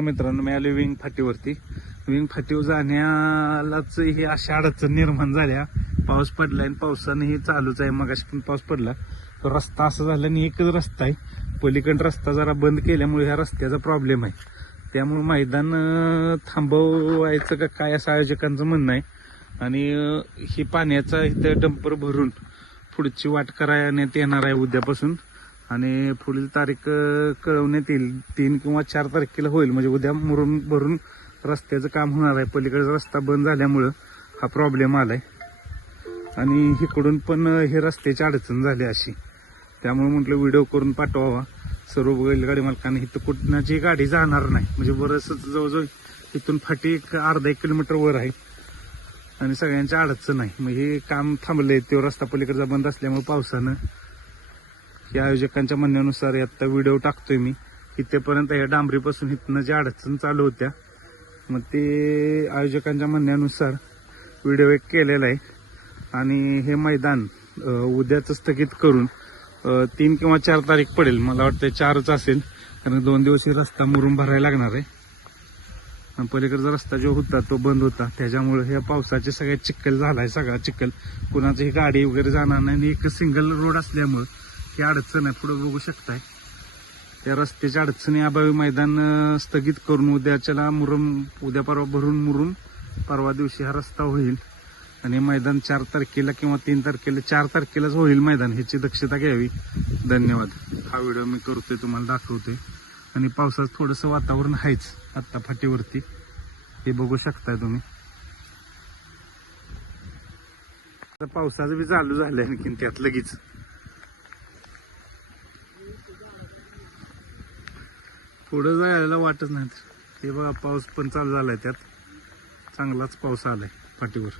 नमस्कार मित्रांनो मी आलो विंग फाटीवरती. विंग फाटीवर जाण्यालाच ही अशा अडचण निर्माण झाल्या. पाऊस पडलाय आणि पावसाने हे चालूच आहे. मगाशी पण पाऊस पडला. तर रस्ता असा झाला आणि एकच रस्ता आहे. पलीकडं रस्ता जरा बंद केल्यामुळे ह्या रस्त्याचा प्रॉब्लेम आहे. त्यामुळे मैदान थांबवायचं का काय असं आयोजकांचं म्हणणं आहे. आणि ही पाण्याचा इथं डंपर भरून पुढची वाट करायण्यात येणार आहे उद्यापासून. आणि पुढील तारीख कळवण्यात येईल तीन किंवा चार तारखेला होईल. म्हणजे उद्या मुरून भरून रस्त्याचं काम होणार आहे. पलीकडचा रस्ता बंद झाल्यामुळं हा प्रॉब्लेम आलाय. आणि इकडून पण हे रस्त्याची अडचण झाली अशी. त्यामुळे म्हटलं व्हिडिओ करून पाठवावा. सर्व बैलगाडी मालकांनी इथं कुठण्याची गाडी जाणार नाही. म्हणजे बरंच जवळजवळ इथून फाटी एक अर्धा एक किलोमीटर वर आहे. आणि सगळ्यांची अडचण आहे. मग हे काम थांबलंय. तो रस्ता पलीकडचा बंद असल्यामुळे पावसानं या आयोजकांच्या म्हणण्यानुसार आता व्हिडिओ टाकतोय मी. इथेपर्यंत या डांबरीपासून इथनं ज्या अडचण चालू होत्या मग ते आयोजकांच्या म्हणण्यानुसार व्हिडिओ एक केलेला आहे. आणि हे मैदान उद्याचं उद्याच स्थगित करून तीन किंवा चार तारीख पडेल. मला वाटतं चारच असेल. कारण दोन दिवस रस्ता मुरून भरायला लागणार आहे. आणि पलीकडचा रस्ता जो होता तो बंद होता. त्याच्यामुळे ह्या पावसाचे सगळ्यात चिखल आहे सगळा चिखल. कुणाचीही गाडी वगैरे जाणार नाही आणि एक सिंगल रोड असल्यामुळे ही अडचण आहे पुढे बघू शकताय. त्या रस्त्याच्या अडचणी अभावी मैदान स्थगित करून उद्याच्याला मुरुम उद्या परवा भरून मुरून परवा दिवशी हा रस्ता होईल. आणि मैदान चार तारखेला किंवा तीन तारखेला चार तारखेलाच होईल मैदान ह्याची दक्षता घ्यावी. धन्यवाद. हा व्हिडिओ मी करतोय तुम्हाला दाखवतोय. आणि पावसाचं थोडंसं वातावरण आहेच आत्ता फाटीवरती. हे बघू शकताय तुम्ही. आता पावसाचं बी चालू झालंय आणखीन त्यात लगेच. पुढं जायला वाटत नाही हे बघा पाऊस पण चालू झालाय त्यात. चांगलाच पाऊस आलाय पाठीवर.